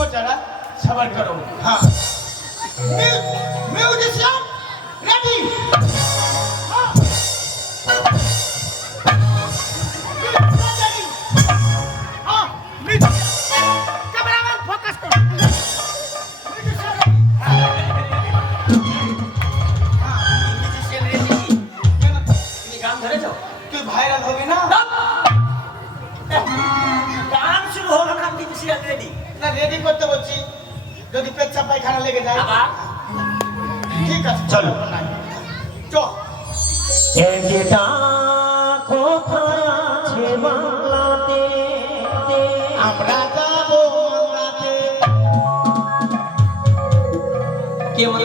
रुको जरा सबर करो। हाँ म्यूजिशियन रेडी। हाँ हाँ कैमरामैन फोकस करो। গান ধরেছ তুই ভাইরাল হবি না। গান শুরু হলো না মিউজিশিয়ান রেডি না রেডি করতে বলছি যদি পেচ্ছাপ পায়খানা লেগে যায় ঠিক আছে চলো চল। এটা কোথায় আছে বাংলাতে আমরা যাবো বাংলাতে কে বলে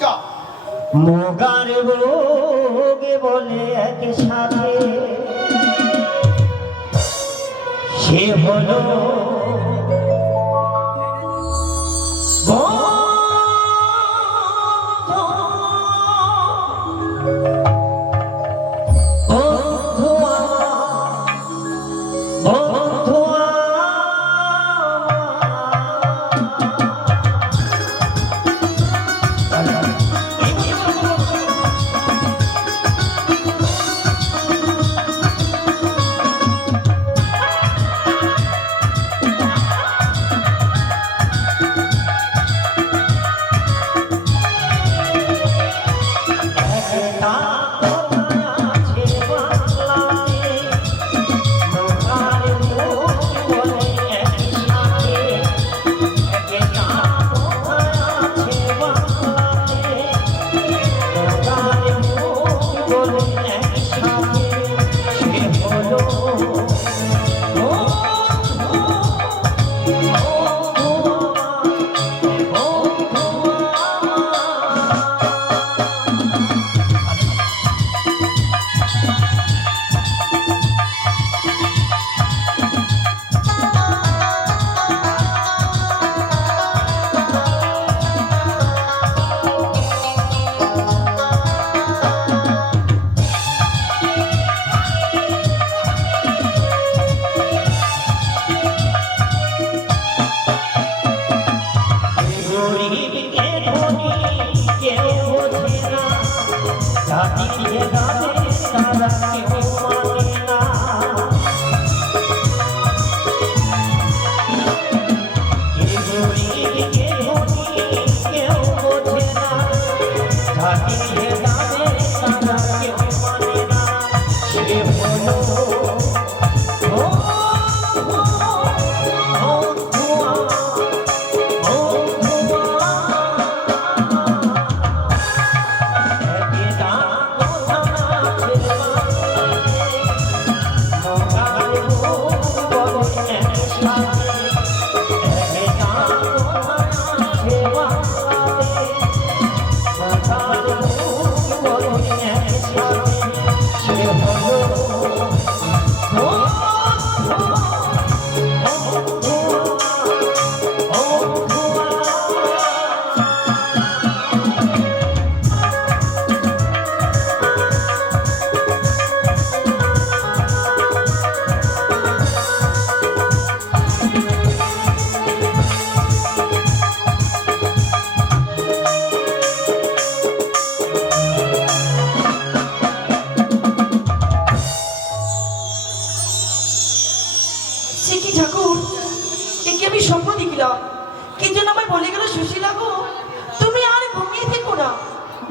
চল মোগার ভোগে বলে একসাথে সে হলো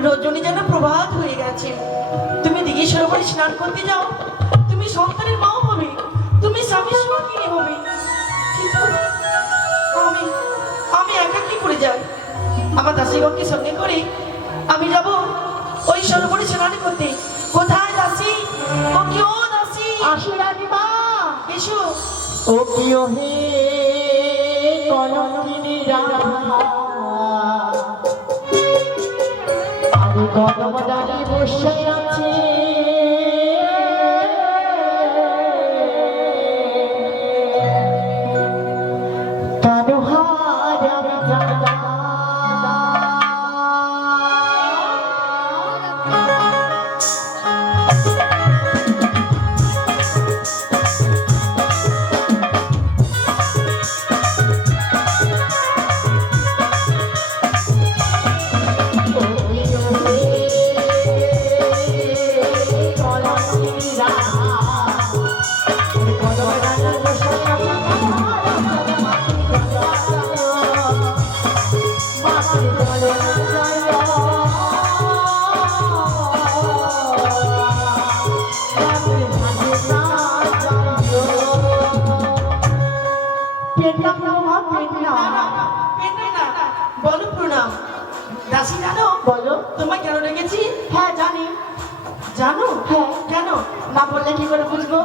রজনী যেন প্রভাত হয়ে গেছে। তুমি দিঘি সরোবরে স্নান করতে যাও, তুমি সন্তানের মাও হবে, তুমি স্বামীর সঙ্গী হবে, কিন্তু আমি আমি একা কি করে যাই? আমার দাসীগণকে সঙ্গে করে আমি যাব ওই সরোবরে স্নান করতে। কোথায় দাসী? ও কি ও দাসী? আসো রানীমা, এসো। ও কি ও হে কলঙ্কিনী রাধা, আমি কদম ডালি বসে আছি, তানুহার আমি জানা মা পেন না। পেটে না, বলো প্রণাম। দাসী জানো বলো। তোমায় কেন রেখেছি? হ্যাঁ জানি। জানো? হ্যাঁ। কেন? না বললে কি করে বুঝবো?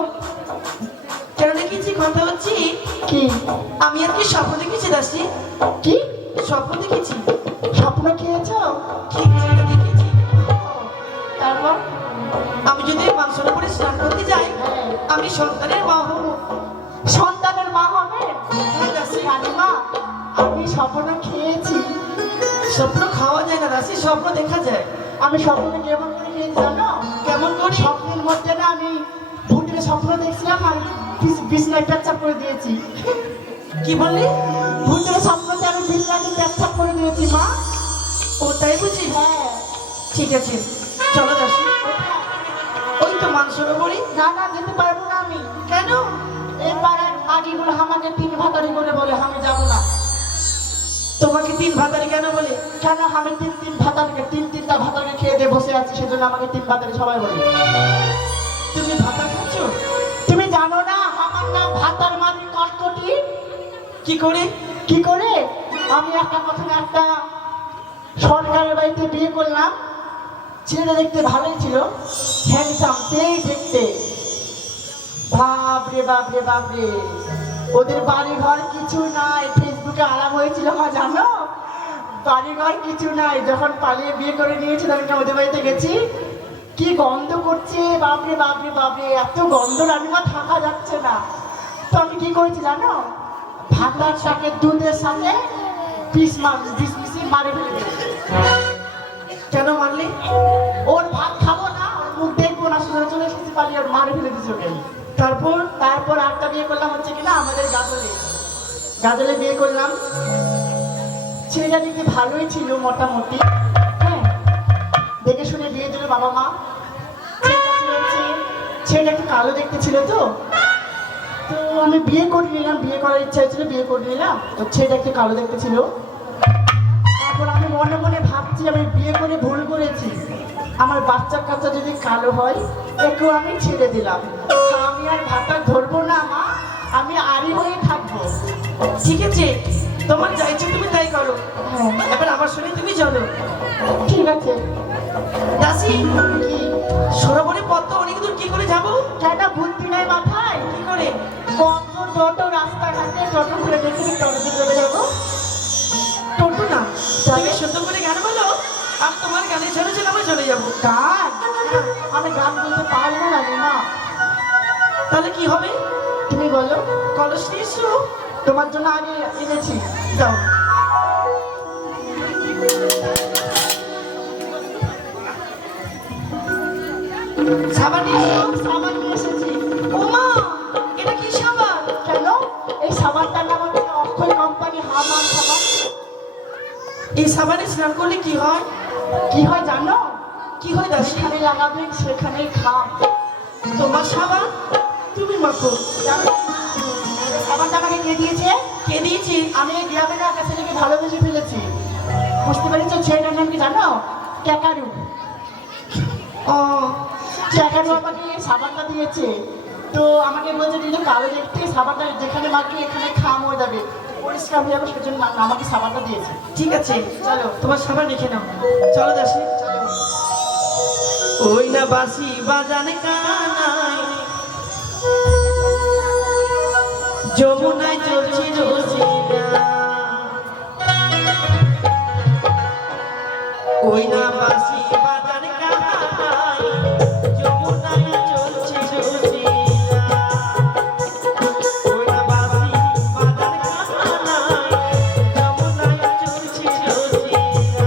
কেন রেখেছি কথা হচ্ছি, কি? আমি আর কি স্বপ্ন দেখেছি দাসী? কি স্বপ্ন দেখেছি। স্বপ্ন খেয়েছো? ঠিক যেটা দেখেছি। তারপর? আমি যদি মাংসের উপরে স্নান করতে যাই, হ্যাঁ। আমি সন্তানের মা হব। সন্তানের মা হবে? হ্যাঁ দাসী। রানীমা, আমি স্বপ্ন খেয়েছি। স্বপ্ন খাওয়া যায় না দাসী, স্বপ্ন দেখা যায়। আমি স্বপ্নে কেমন করে খেয়েছি জানো? কেমন করে? স্বপ্নের মধ্যে না আমি ভূতের স্বপ্ন দেখছিলাম আর বিছনায় পেচ্ছাপ করে দিয়েছি। কি বললি? ভূতের স্বপ্নতে আমি বিছনাতে পেচ্ছাপ করে দিয়েছি মা। ও তাই বুঝি? হ্যাঁ। ঠিক আছে, চলো দাসী। ওই তো মাংসের উপরে। না না, যেতে পারবো না আমি। কেন? এবার আগিগুলো আমাকে 3 ভাতারি করে বলে আমি যাবো না। তোমাকে 3 ভাতারি কেন বলে? কেন? আমি 3 ভাতারিকে 3টা ভাতারিকে খেয়ে দিয়ে বসে আছি, সেজন্য আমাকে 3 ভাতারি সবাই বলে। তুমি ভাতা খাচ্ছ? তুমি জানো না আমার নাম ভাতার মানে কটকটি? কি করে? কি করে? আমি প্রথমে একটা সরকারের বাড়িতে বিয়ে করলাম। ছেলেটা দেখতে ভালোই ছিল, হ্যান্ডসাম, সেই দেখতে। বাপরে বাপরে বাপরে, ওদের বাড়ি ঘর কিছু নাই। ফেসবুকে আরাম হয়েছিল মা জানো, বাড়ি ঘর কিছু নাই। যখন পালিয়ে বিয়ে করে নিয়েছে তখন ওদের বাড়িতে গেছি, কি গন্ধ করছে, বাপরে বাপরে বাপরে, এত গন্ধ রান্না থাকা যাচ্ছে না। তো আমি কি করেছি জানো? ভাতার শাকের দুধের সাথে বিষ মিশিয়ে মারে ফেলে দিয়েছি। কেন মারলে? ওর ভাত খাবো না, ওর মুখ দেখবো না, শুধু চলে এসেছি পালিয়ে, ওর মারে ফেলে দিয়েছি ওকে। তারপর একটা বিয়ে করলাম হচ্ছে কিনা আমাদের গাজলে বিয়ে করলাম। ছেলেটা দেখতে ভালোই ছিল মোটামুটি, হ্যাঁ, দেখে শুনে বিয়ে দিল বাবা মা। ছেলেটা একটু কালো দেখতে ছিল, তো আমি বিয়ে করে নিলাম, বিয়ে করার ইচ্ছা হয়েছিল, বিয়ে করে নিলাম। তো ছেলেটা একটু কালো দেখতে ছিল। তারপর আমি মনে মনে ভাবছি আমি বিয়ে করে ভুল করেছি, আমার বাচ্চা কাচ্চা যদি কালো হয় একটু আমি ছেড়ে দিলাম। আমি আর ভাতা ধরবো না মা, আমি আড়ি হয়ে থাকবো। ঠিক আছে, তোমার যা ইচ্ছে তুমি তাই করো। হ্যাঁ এবার আমার সঙ্গে তুমি চলো। ঠিক আছে। দাসী, কি? সরোবরে পথ তো অনেক দূর, কি করে যাবো? কেন বুদ্ধি নাই মাথায়? কি করে? কত টোটো রাস্তাঘাটে টোটো করে দেখে টোটোতে চলে যাবো। টোটো না, তুমি তাহলে? সুন্দর করে গান বলো, আমি তোমার গানে ছেড়ে আমি চলে যাবো। গান? আমি গান বলতে পারবো না রে মা। তাহলে কি হবে? তুমি বলো। কলস নিয়ে এসো। তোমার জন্য আগে এনেছি, দাও। সাবান নিয়ে এসো। সাবান নিয়ে এসেছি। ও মা, এটা কি সাবান? কেন? এই সাবানটার নাম হচ্ছে অক্ষয় কোম্পানি হামান সাবান। এই সাবানে স্নান করলে কি হয়? কি হয় জানো? কি হয় দাসী? যেখানে লাগাবেন সেখানেই খাম। তোমার সাবান তুমি মাখো। জানো এই সাবানটা আমাকে কে দিয়েছে? কে দিয়েছি? আমি এই গ্রামের একটা ছেলেকে ভালোবেসে ফেলেছি। বুঝতে পেরেছো? ছেলেটার নাম কি জানো? ক্যাকারু। ও, ক্যাকারু আমাকে এই সাবানটা দিয়েছে। তো আমাকে বলছে তুই তো কালো দেখতে, সাবানটা যেখানে মাখি এখানে খাম হয়ে যাবে, পরিষ্কার হয়ে যাবে, সেজন্য আমাকে সাবানটা দিয়েছে। ঠিক আছে, চলো তোমার সাবান রেখে নাও। চলো দাসী। চলো। ওই না বাসি বাজানে কানাই, যমুনায় চলছে রসিনা। ওই না বাসি বাজানে কানাই, যমুনায় চলছে রসিনা। ওই না বাসি বাজানে কানাই, যমুনায় চলছে রসিনা।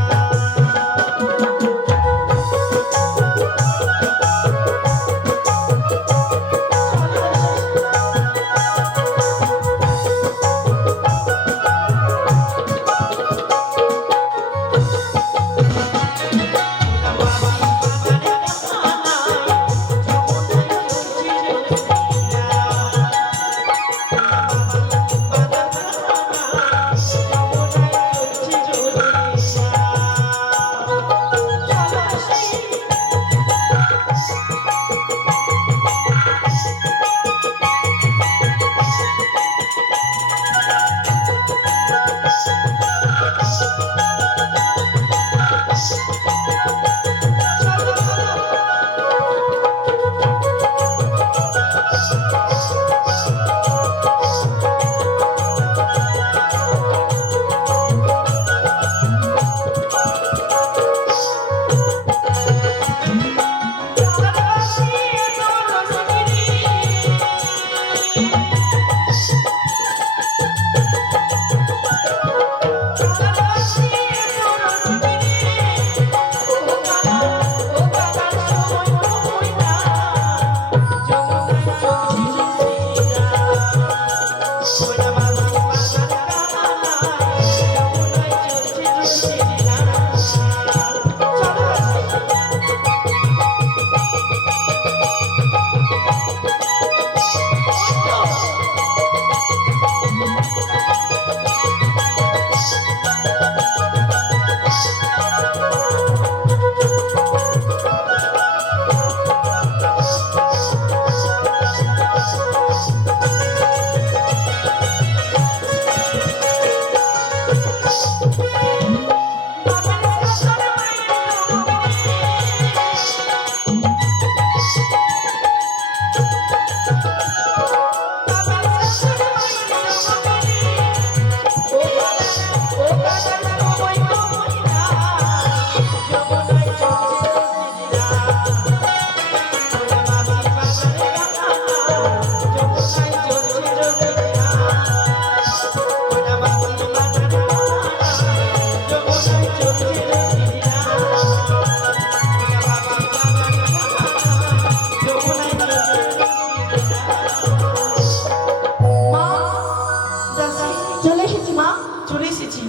এসেছি মা, চলে এসেছি।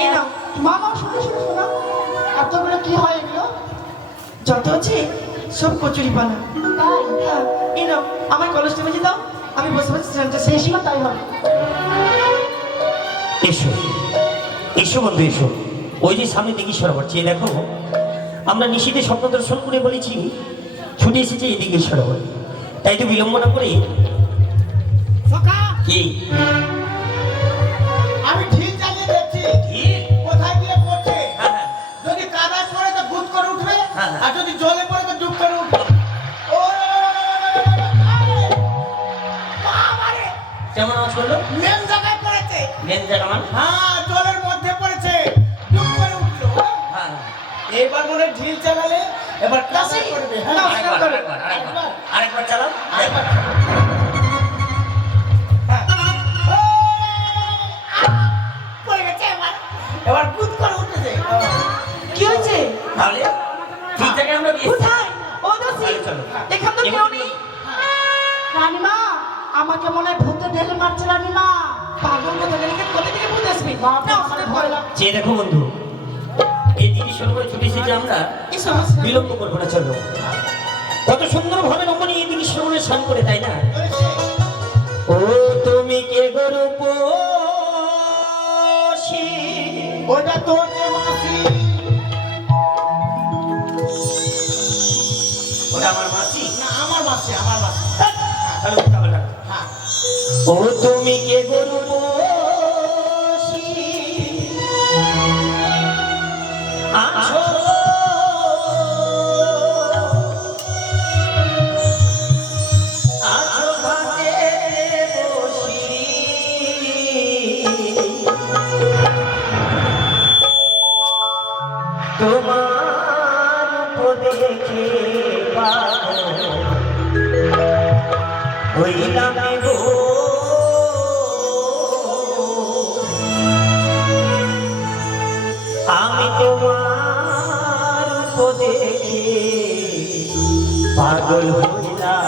এই নাও, মামা শুনে শুনে শোনা এতগুলো কি হয় এগুলো? যত আছে সব কচুরি পানা। তাই হ্যাঁ, এই নাও, আমার কলসটা বেজে দাও, আমি বসে বসে স্নানটা শেষ। বেশি না তাই হবে। এসো এসো বন্ধু এসো। ওই যে সামনে দিকে সরোবর, চেয়ে দেখো। আমরা নিশীতে স্বপ্ন দর্শন করে বলেছি ছুটে এসেছে এদিকে সরোবর, তাই তো বিলম্ব না করে সখা, কি আমি ঢিল চালিয়ে দেখছি কোথায় গিয়ে পড়ছে। হ্যাঁ, যদি কাদায় পড়ে তো ভূত করে উঠবে, হ্যাঁ। আর যদি জলে পড়ে তো ডুব করে উঠবে। ও বাবারে, কেমন আওয়াজ করলো? মেন জায়গায় পড়েছে। মেন জায়গা মানে? হ্যাঁ, জলের মধ্যে পড়েছে, ডুব করে উঠলো। হ্যাঁ, এবার মনে হয় ঢিল চালালে এবার কাছে করবে। হ্যাঁ, আরেকবার চালাও। আরেকবার। হ্যাঁ। পড়ে গেছে এবার। এবার ভূত করে উঠেছে। কি হয়েছে? তাহলে ঠিক জায়গায় আমরা গিয়েছি। কোথায়? ও দাসি, চলো। এখান তো কেউ নেই। রানীমা, আমাকে মনে হয় ভূতে ঢেলে মারছে রানীমা। পাগল কোথা থেকে ভূত আসবে? বাপরে, না, আমার ওখানে ভয় লাগছে। চেয়ে দেখো বন্ধু, এই দিকে সরোবরে ছুটে এসেছে আমরা, এই সমস্যা। বিলম্ব করবো না, চলো। কত সুন্দর ভাবে রমণী এই দিকে সরোবরে স্নান করে, তাই না? ও তুমি কে গরু পোষি, ওটা তোর যে মাসি। ওটা আমার মাসি। না, আমার মাসি, আমার মাসি। তাহলে ওটা বলো। হ্যাঁ। ও তুমি কে গরু পোষি, আছো আছো ঘাটে বসি, তোমার উপদেশে পাগল হইলাম গো, আমি তোমার উপদেশে পাগল হইলাম।